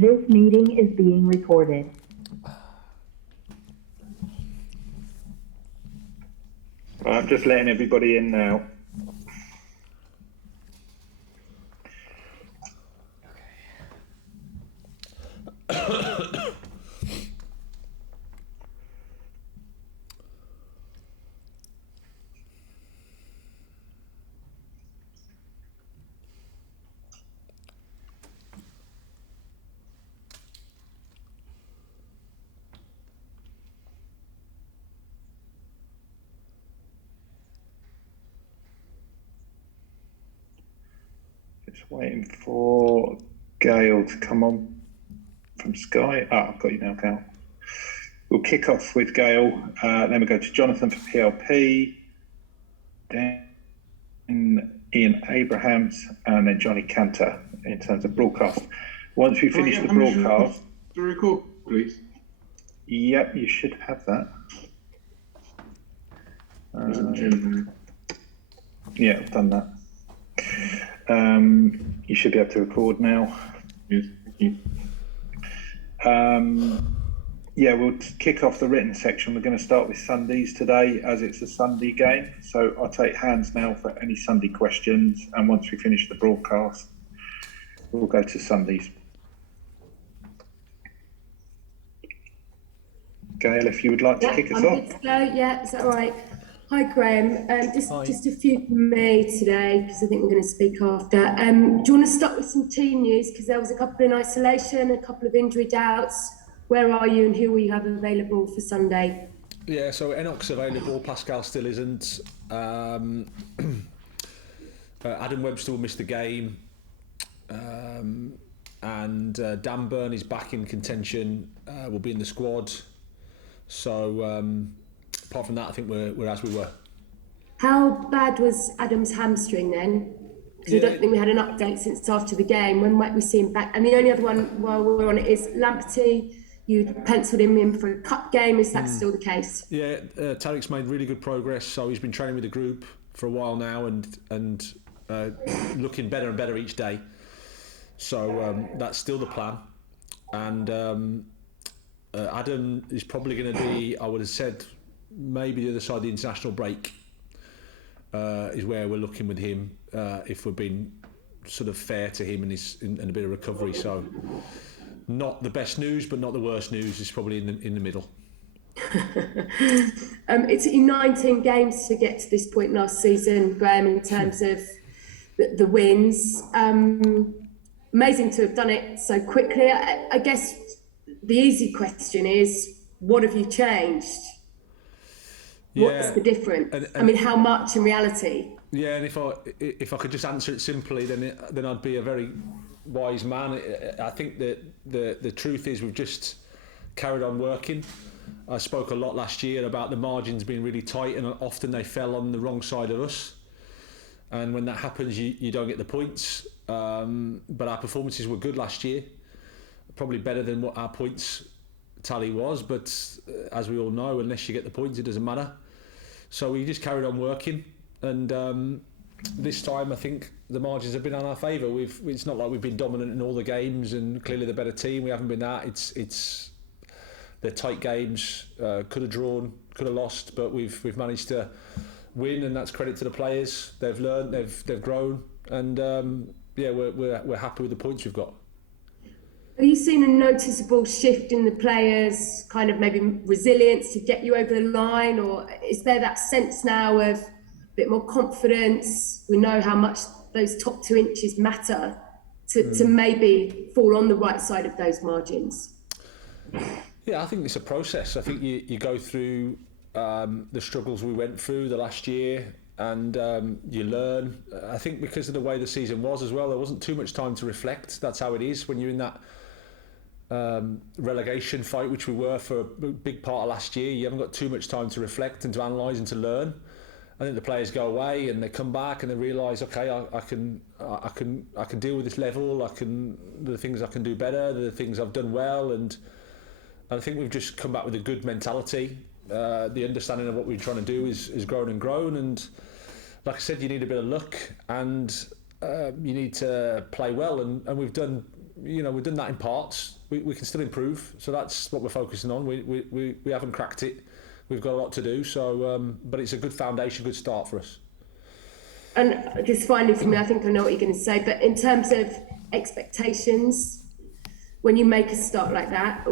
This meeting is being recorded. I'm just letting everybody in now. Just waiting for Gail to come on from Sky. I've got you now, Gail. We'll kick off with Gail. Then we go to Jonathan for PLP, then Ian Abrahams, and then Johnny Cantor in terms of broadcast. Once we finish the broadcast... To record, please. Yep, you should have that. Yeah, I've done that. You should be able to record now. Yes, thank you. Yeah, we'll kick off the written section. We're going to start with Sundays today, as it's a Sunday game. So I'll take hands now for any Sunday questions, and once we finish the broadcast, we'll go to Sundays. Gail, if you would like to kick us off. Good to go. Yeah, is that all right? Hi, Graham. Just a few from me today, because I think we're going to speak after. Do you want to start with some team news? Because there was a couple in isolation, a couple of injury doubts. Where are you and who will you have available for Sunday? Yeah, so Enoch's available, Pascal still isn't. Adam Webster will miss the game. And Dan Burn is back in contention, will be in the squad. So apart from that, I think we're as we were. How bad was Adam's hamstring then? Because I don't think we had an update since after the game. When might we see him back? And the only other one while we're on it is Lamptey. You penciled him in for a cup game. Is that still the case? Yeah, Tarek's made really good progress. So he's been training with the group for a while now and looking better and better each day. So that's still the plan. And Adam is probably going to be, I would have said, maybe the other side of the international break is where we're looking with him, if we're being sort of fair to him and a bit of recovery. So not the best news, but not the worst news. It's probably in the middle. It's 19 games to get to this point last season, Graham, in terms of the wins. Amazing to have done it so quickly. I guess the easy question is, what have you changed? Yeah. What's the difference? And I mean, how much in reality? Yeah, and if I could just answer it simply, then I'd be a very wise man. I think that the truth is we've just carried on working. I spoke a lot last year about the margins being really tight, and often they fell on the wrong side of us. And when that happens, you don't get the points. But our performances were good last year, probably better than what our points tally was. But as we all know, unless you get the points, it doesn't matter. So we just carried on working, and this time I think the margins have been on our favour. It's not like we've been dominant in all the games, and clearly the better team. We haven't been that. They're tight games. Could have drawn, could have lost, but we've managed to win, and that's credit to the players. They've learned, they've grown, and we're happy with the points we've got. Have you seen a noticeable shift in the players' kind of maybe resilience to get you over the line, or is there that sense now of a bit more confidence? We know how much those top 2 inches matter to maybe fall on the right side of those margins. Yeah, I think it's a process. I think you go through the struggles we went through the last year, and you learn. I think because of the way the season was as well, there wasn't too much time to reflect. That's how it is when you're in that relegation fight, which we were for a big part of last year. You haven't got too much time to reflect and to analyse and to learn. I think the players go away and they come back and they realise, okay, I can deal with this level. The things I can do better, the things I've done well, and I think we've just come back with a good mentality. The understanding of what we're trying to do is grown and grown, and like I said, you need a bit of luck, and you need to play well, and we've done we've done that in parts. We can still improve, so that's what we're focusing on. We haven't cracked it. We've got a lot to do. So, but it's a good foundation, good start for us. And just finally for me, I think I know what you're going to say, but in terms of expectations, when you make a start like that,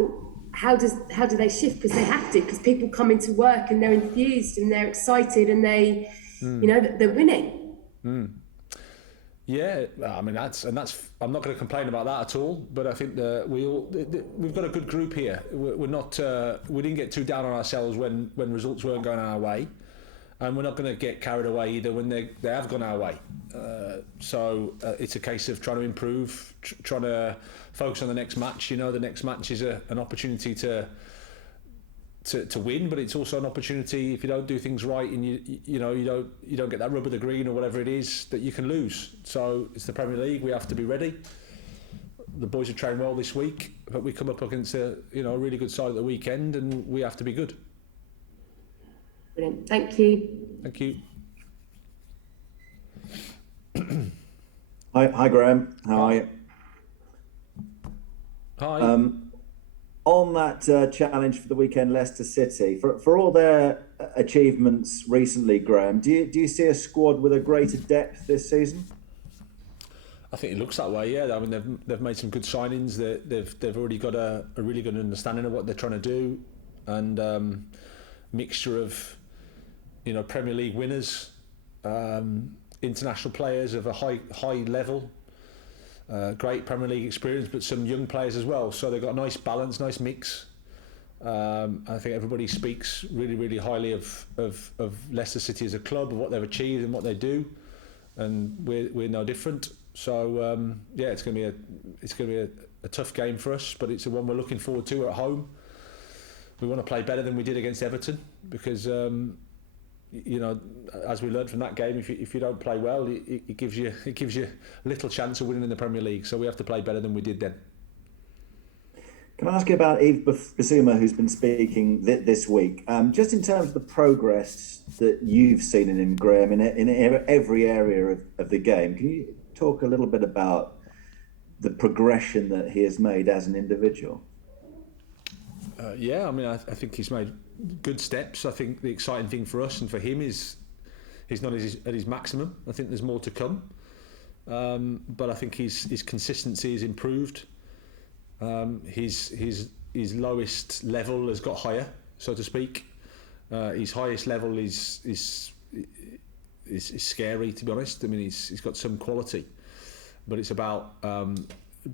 how do they shift? Because they have to, because people come into work and they're enthused and they're excited and they, they're winning. Yeah, I mean that's I'm not going to complain about that at all. But I think we've got a good group here. We're not we didn't get too down on ourselves when results weren't going our way, and we're not going to get carried away either when they have gone our way. So it's a case of trying to improve, trying to focus on the next match. The next match is an opportunity to win, but it's also an opportunity if you don't do things right and you don't get that rub of the green or whatever it is that you can lose. So it's the Premier League. We have to be ready. The boys have trained well this week, but we come up against a really good side at the weekend, and we have to be good. Brilliant. Thank you. Thank you. Hi Graham. How are you? Hi. On that challenge for the weekend, Leicester City, for all their achievements recently, Graham, do you see a squad with a greater depth this season? I think it looks that way. Yeah, I mean they've made some good signings. They've already got a really good understanding of what they're trying to do, and mixture of Premier League winners, international players of a high level. Great Premier League experience, but some young players as well. So they've got a nice balance, nice mix. I think everybody speaks really, really highly of Leicester City as a club, of what they've achieved and what they do, and we're no different. So it's going to be a tough game for us, but it's the one we're looking forward to at home. We want to play better than we did against Everton because. As we learned from that game, if you don't play well, it gives you little chance of winning in the Premier League. So we have to play better than we did then. Can I ask you about Yves Bissouma, who's been speaking this week? Just in terms of the progress that you've seen in him, Graham, in every area of the game, can you talk a little bit about the progression that he has made as an individual? I mean, I think he's made good steps. I think the exciting thing for us and for him is he's not at his maximum. I think there's more to come, but I think his consistency has improved. His lowest level has got higher, so to speak. His highest level is scary, to be honest. I mean, he's got some quality, but it's about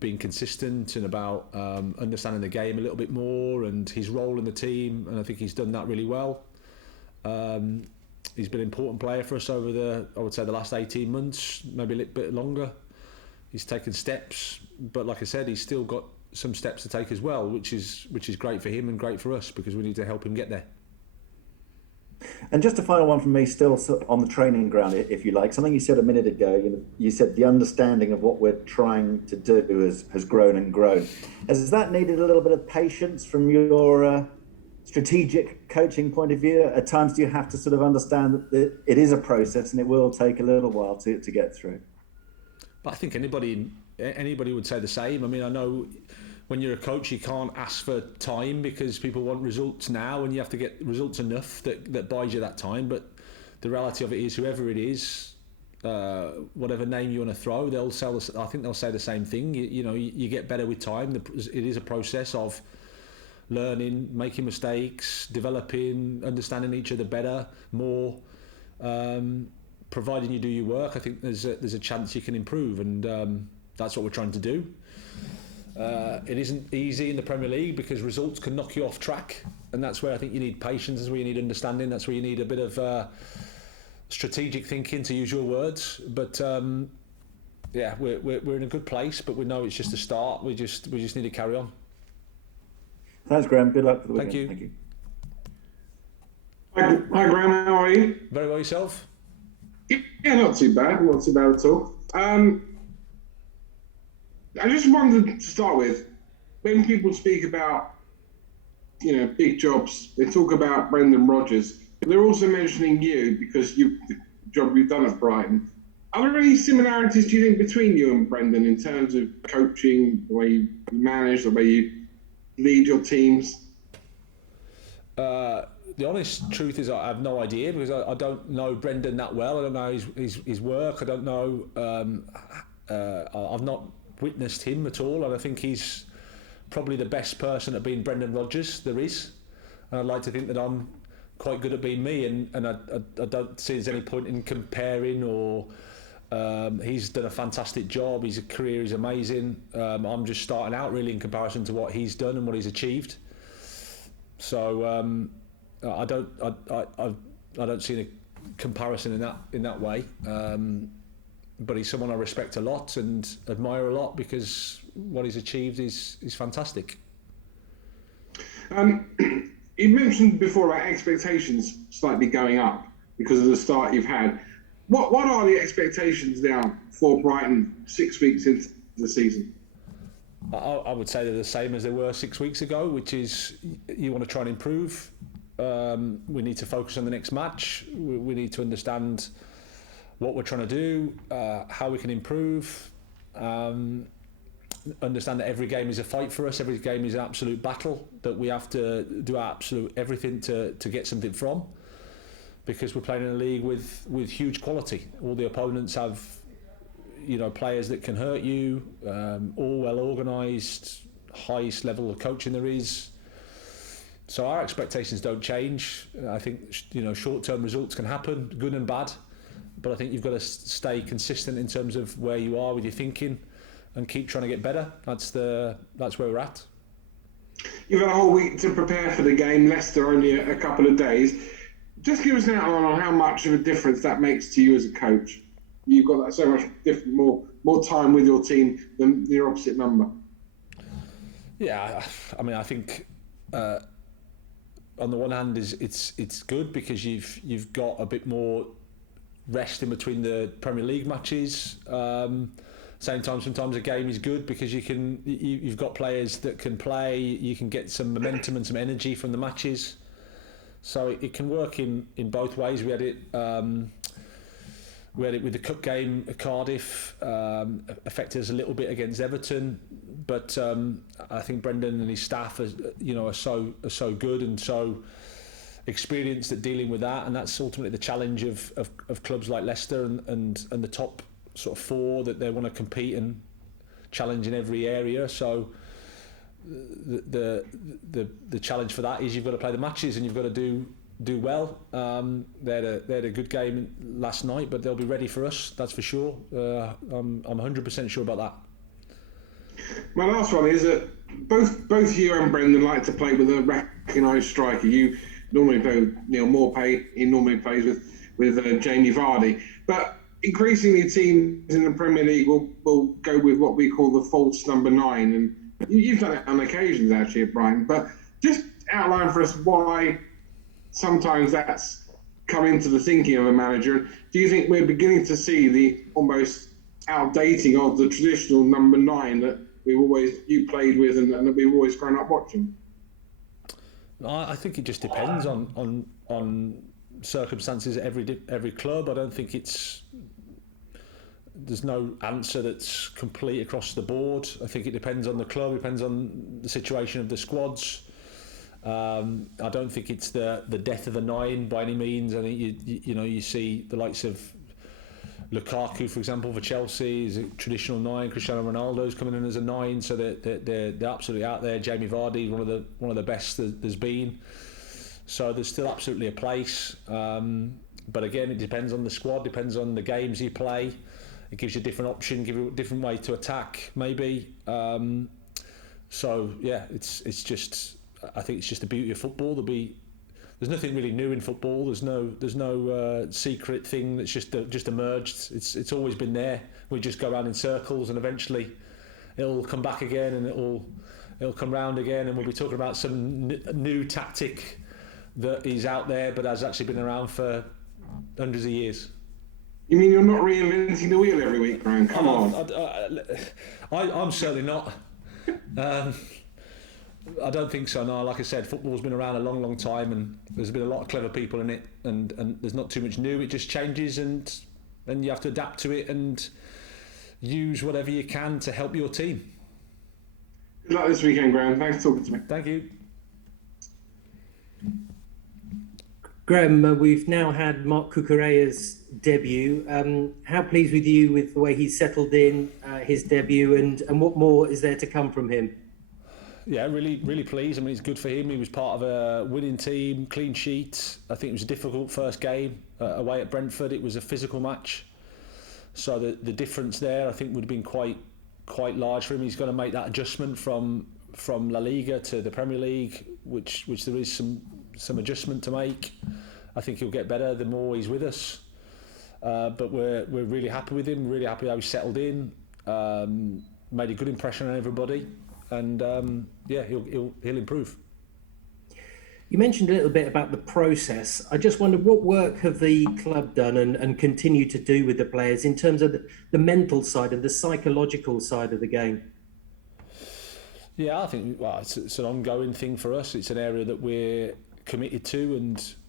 being consistent and about understanding the game a little bit more and his role in the team, and I think he's done that really well. He's been an important player for us over the last 18 months, maybe a little bit longer. He's taken steps, but like I said, he's still got some steps to take as well, which is great for him and great for us because we need to help him get there. And just a final one from me, still on the training ground, if you like. Something you said a minute ago, you said the understanding of what we're trying to do has grown and grown. Has that needed a little bit of patience from your strategic coaching point of view? At times, do you have to sort of understand that it is a process and it will take a little while to get through? But I think anybody would say the same. I mean, I know when you're a coach, you can't ask for time because people want results now, and you have to get results enough that buys you that time. But the reality of it is, whoever it is, whatever name you want to throw, I think they'll say the same thing. You get better with time. It is a process of learning, making mistakes, developing, understanding each other better, more. Providing you do your work, I think there's a chance you can improve, and that's what we're trying to do. It isn't easy in the Premier League because results can knock you off track, and that's where I think you need patience. That's where you need understanding. That's where you need a bit of strategic thinking, to use your words. But we're in a good place, but we know it's just a start. We just need to carry on. Thanks, Graham. Good luck for the weekend. Thank you. Hi Graham, how are you? Very well, yourself? Yeah, not too bad at all. I just wanted to start with, when people speak about, big jobs, they talk about Brendan Rodgers, but they're also mentioning you because the job you've done at Brighton. Are there any similarities, do you think, between you and Brendan in terms of coaching, the way you manage, the way you lead your teams? The honest truth is I have no idea, because I don't know Brendan that well. I don't know his work. I don't know. I've not witnessed him at all, and I think he's probably the best person at being Brendan Rodgers there is. And I'd like to think that I'm quite good at being me, and I don't see there's any point in comparing or. He's done a fantastic job. His career is amazing. I'm just starting out really in comparison to what he's done and what he's achieved. So I don't see a comparison in that way. But he's someone I respect a lot and admire a lot, because what he's achieved is fantastic. You mentioned before about expectations slightly going up because of the start you've had. What are the expectations now for Brighton 6 weeks into the season? I would say they're the same as they were 6 weeks ago, which is you want to try and improve. We need to focus on the next match. We need to understand what we're trying to do, how we can improve. Understand that every game is a fight for us. Every game is an absolute battle that we have to do absolute everything to get something from. Because we're playing in a league with huge quality. All the opponents have, players that can hurt you, all well organised, highest level of coaching there is. So our expectations don't change. I think, short-term results can happen, good and bad, but I think you've got to stay consistent in terms of where you are with your thinking and keep trying to get better. That's where we're at. You've had a whole week to prepare for the game, Leicester only a couple of days. Just give us an outline on how much of a difference that makes to you as a coach. You've got that so much different, more time with your team than your opposite number. Yeah, I mean, I think on the one hand it's good because you've got a bit more rest in between the Premier League matches. Same time, sometimes a game is good because you've got players that can play. You can get some momentum and some energy from the matches. So it can work in both ways. We had it with the cup game at Cardiff, affected us a little bit against Everton, but I think Brendan and his staff are so good and so experienced at dealing with that, and that's ultimately the challenge of clubs like Leicester and the top sort of four, that they want to compete and challenge in every area. So the challenge for that is you've got to play the matches and you've got to do well. They had a good game last night, but they'll be ready for us, that's for sure. I'm 100% sure about that. My last one is that both you and Brendan like to play with a recognised striker. You normally play with Neil Maupay, he normally plays with Jamie Vardy, but increasingly teams in the Premier League will go with what we call the false number 9, and you've done it on occasions actually at Brighton, but just outline for us why sometimes that's come into the thinking of a manager. Do you think we're beginning to see the almost outdating of the traditional number 9 that you played with and that we've always grown up watching? I think it just depends on circumstances at every club. I don't think there's no answer that's complete across the board. I think it depends on the club, it depends on the situation of the squads. I don't think it's the death of the 9 by any means. I think you see the likes of Lukaku, for example, for Chelsea is a traditional 9. Cristiano Ronaldo's coming in as a 9, so they're absolutely out there. Jamie Vardy, one of the best there's been. So there's still absolutely a place. But again, it depends on the squad, depends on the games you play. It gives you a different option, gives you a different way to attack, maybe. So yeah, it's just. I think it's just the beauty of football. There's nothing really new in football. There's no secret thing that's just emerged. It's always been there. We just go around in circles, and eventually it'll come back again, and it'll come round again, and we'll be talking about some new tactic that is out there, but has actually been around for hundreds of years. You mean you're not reinventing the wheel every week, Brian? Come on. I'm certainly not. I don't think so, no. Like I said, football's been around a long, long time, and there's been a lot of clever people in it, and there's not too much new. It just changes, and and you have to adapt to it and use whatever you can to help your team. Good luck this weekend, Graham. Thanks for talking to me. Thank you. Graham, we've now had Mark Cucurella's debut. How pleased with you with the way he's settled in, his debut, and what more is there to come from him? Yeah, really pleased. I mean, it's good for him. He was part of a winning team, clean sheet. I think it was a difficult first game away at Brentford. It was a physical match, so the difference there I think would have been quite large for him. He's got to make that adjustment from La Liga to the Premier League, which there is some adjustment to make. I think he'll get better the more he's with us. But we're really happy with him. Really happy how he settled in. Made a good impression on everybody, and he'll improve. You mentioned a little bit about the process. I just wondered, what work have the club done and continue to do with the players in terms of the mental side and the psychological side of the game? Yeah, I think it's an ongoing thing for us. It's an area that we're committed to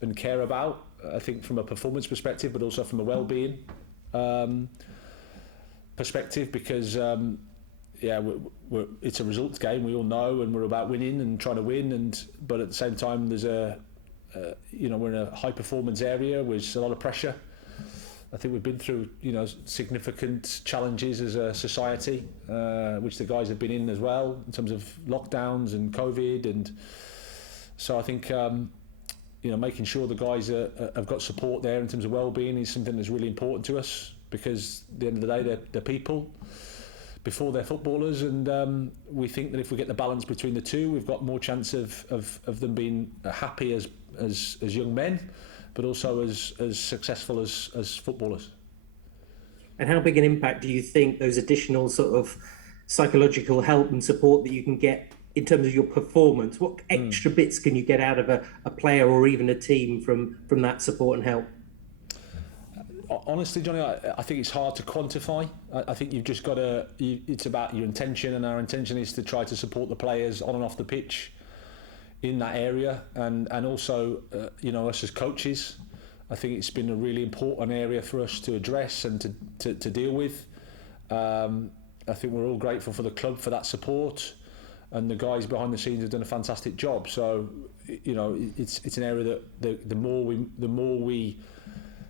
and care about. I think from a performance perspective, but also from a well-being perspective, because it's a results game. We all know, and we're about winning and trying to win. But at the same time, there's we're in a high performance area with a lot of pressure. I think we've been through significant challenges as a society, which the guys have been in as well, in terms of lockdowns and COVID, and so I think making sure the guys have got support there in terms of well-being is something that's really important to us, because at the end of the day they're people before they're footballers, and we think that if we get the balance between the two, we've got more chance of them being happy as young men, but also as successful as footballers. And how big an impact do you think those additional sort of psychological help and support that you can get in terms of your performance, what extra bits can you get out of a player or even a team from that support and help? Honestly, Johnny, I think it's hard to quantify. I think you've just got to, it's about your intention, and our intention is to try to support the players on and off the pitch in that area, and also us as coaches. I think it's been a really important area for us to address and to deal with. I think we're all grateful for the club for that support, and the guys behind the scenes have done a fantastic job. So it's an area that the more we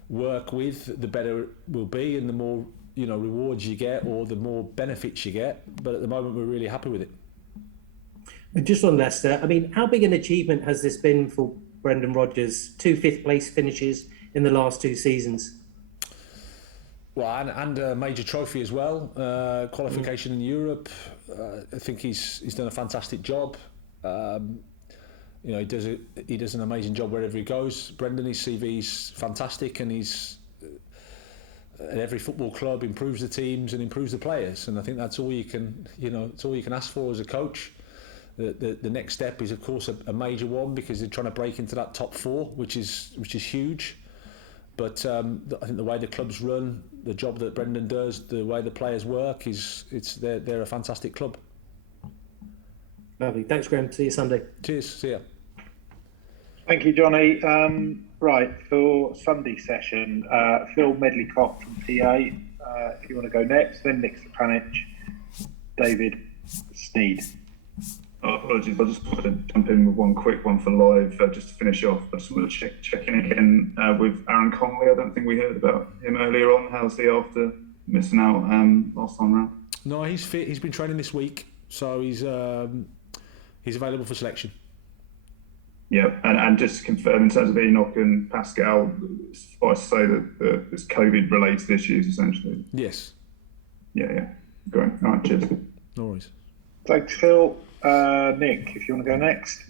work with, the better it will be, and the more rewards you get, or the more benefits you get. But at the moment, we're really happy with it. And just on Leicester, I mean, how big an achievement has this been for Brendan Rodgers? 2 fifth-place finishes in the last 2 seasons. Well, and a major trophy as well. Qualification in Europe. I think he's done a fantastic job. He does an amazing job wherever he goes. Brendan, his CV's fantastic, and he's at every football club, improves the teams and improves the players. And I think that's all you can, it's all you can ask for as a coach. The next step is, of course, a major one, because they're trying to break into that top 4, which is huge. But I think the way the club's run, the job that Brendan does, the way the players work, they're a fantastic club. Lovely. Thanks, Graham. See you Sunday. Cheers. See ya. Thank you, Johnny. Right, for Sunday session, Phil Medleycock from PA, if you want to go next, then Nick Stepanic, David Sneed. Apologies, I just wanted to jump in with one quick one for live, just to finish off. I just want to check in again with Aaron Conley. I don't think we heard about him earlier on. How's he after missing out last time round? No, he's fit. He's been training this week, so he's available for selection. Yeah, and just to confirm, in terms of Enoch and Pascal, suffice to say that there's COVID-related issues, essentially. Yes. Yeah. Great. All right, cheers. No worries. Thanks, Phil. Nick, if you want to go next.